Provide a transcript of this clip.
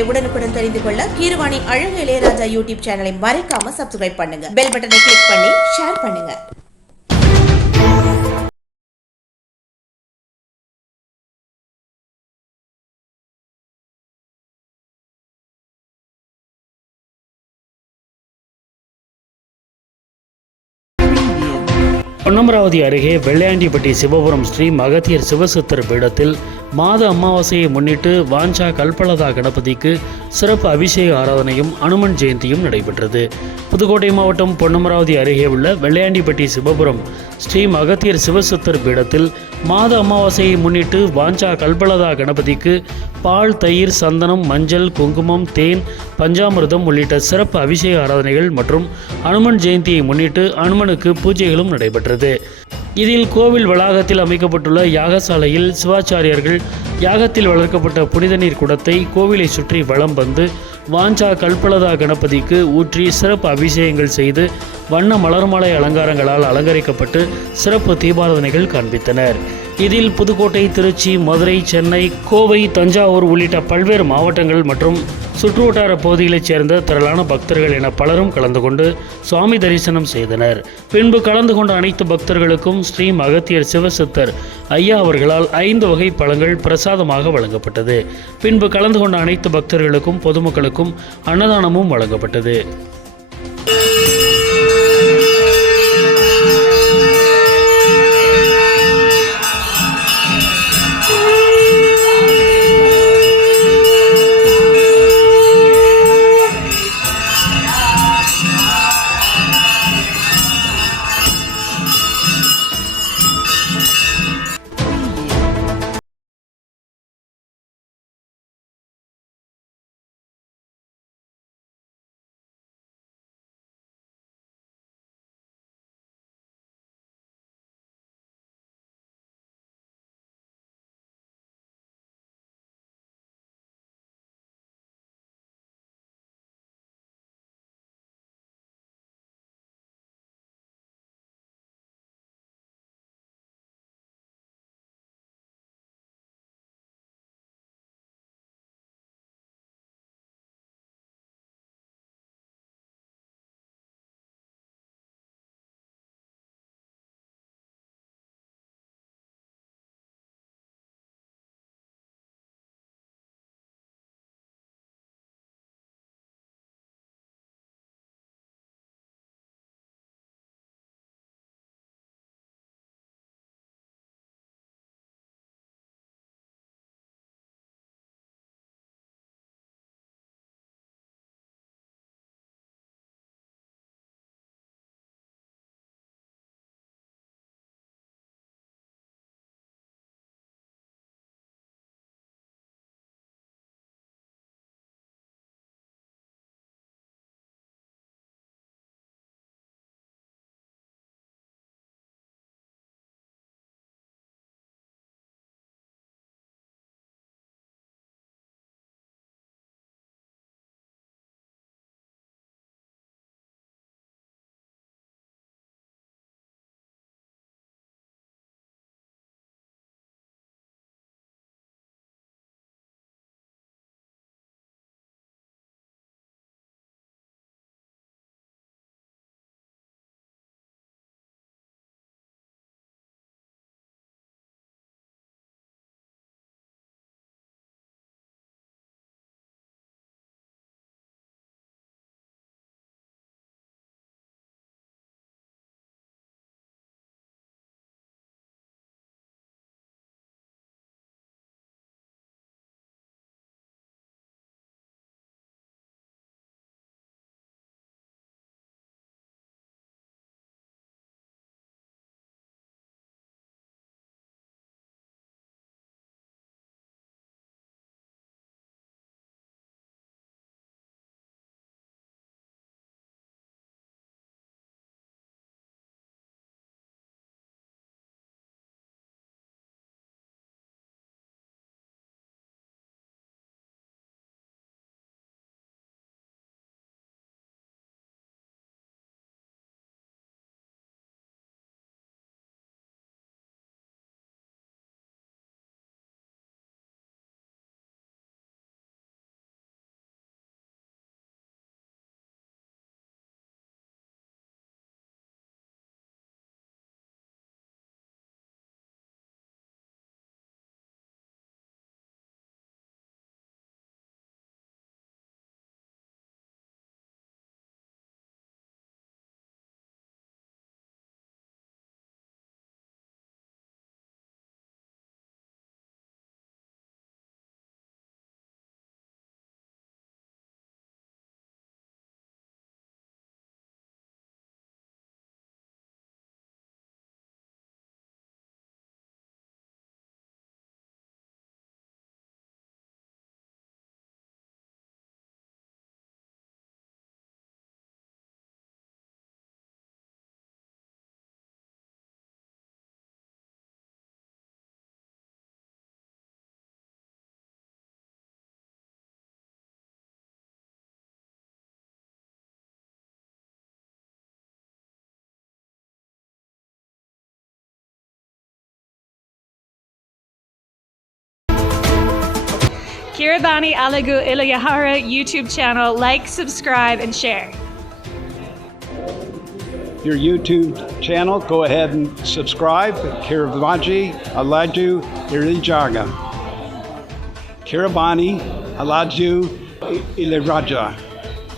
செய்திகளை உடனுக்குடன் தெரிந்து கொள்ள கீரவாணி அழகு இளையராஜா யூடியூப் சேனலை மறக்காம சப்ஸ்கிரைப் பண்ணுங்க. பெல் பட்டனை கிளிக் பண்ணி ஷேர் பண்ணுங்க. பொன்னமராவதி அருகே வெள்ளையாண்டிப்பட்டி சிவபுரம் ஸ்ரீ மகத்தியர் சிவசித்தர் பீடத்தில் மாத அமாவாசையை முன்னிட்டு வாஞ்சா கல்பலதா கணபதிக்கு சிறப்பு அபிஷேக ஆராதனையும் அனுமன் ஜெயந்தியும் நடைபெற்றது. புதுக்கோட்டை மாவட்டம் பொன்னமராவதி அருகே உள்ள வெள்ளையாண்டிப்பட்டி சிவபுரம் ஸ்ரீ மகத்தியர் சிவசித்தர் பீடத்தில் மாத அமாவாசையை முன்னிட்டு வாஞ்சா கல்பலதா கணபதிக்கு பால், தயிர், சந்தனம், மஞ்சள், குங்குமம், தேன், பஞ்சாமிர்தம் உள்ளிட்ட சிறப்பு அபிஷேக ஆராதனைகள் மற்றும் அனுமன் ஜெயந்தியை முன்னிட்டு அனுமனுக்கு பூஜைகளும் நடைபெற்றது. இதில் கோவில் வளாகத்தில் அமைக்கப்பட்டுள்ள யாகசாலையில் சிவாச்சாரியர்கள் யாகத்தில் வளர்க்கப்பட்ட புனித நீர் குடத்தை கோவிலை சுற்றி வலம் வந்து வாஞ்சா கல்பலதா கணபதிக்கு ஊற்றி சிறப்பு அபிஷேகங்கள் செய்து வண்ண மலர்மாலை அலங்காரங்களால் அலங்கரிக்கப்பட்டு சிறப்பு தீபாராதனைகள் காண்பித்தனர். இதில் புதுக்கோட்டை, திருச்சி, மதுரை, சென்னை, கோவை, தஞ்சாவூர் உள்ளிட்ட பல்வேறு மாவட்டங்கள் மற்றும் சுற்றுவட்டார பகுதிகளைச் சேர்ந்த திரளான பக்தர்கள் என பலரும் கலந்து கொண்டு சுவாமி தரிசனம் செய்தனர். பின்பு கலந்து கொண்ட அனைத்து பக்தர்களுக்கும் ஸ்ரீ மகத்தியர் சிவசித்தர் ஐயா அவர்களால் 5 வகை பழங்கள் பிரசாதமாக வழங்கப்பட்டது. பின்பு கலந்து கொண்ட அனைத்து பக்தர்களுக்கும் பொதுமக்களுக்கும் அன்னதானமும் வழங்கப்பட்டது. Kiravani Alagu Ilayahara YouTube channel. Like, subscribe, and share. Your YouTube channel, go ahead and subscribe. Kiravani Alaju Ilijaga. Kiravani Alaju Iliraja.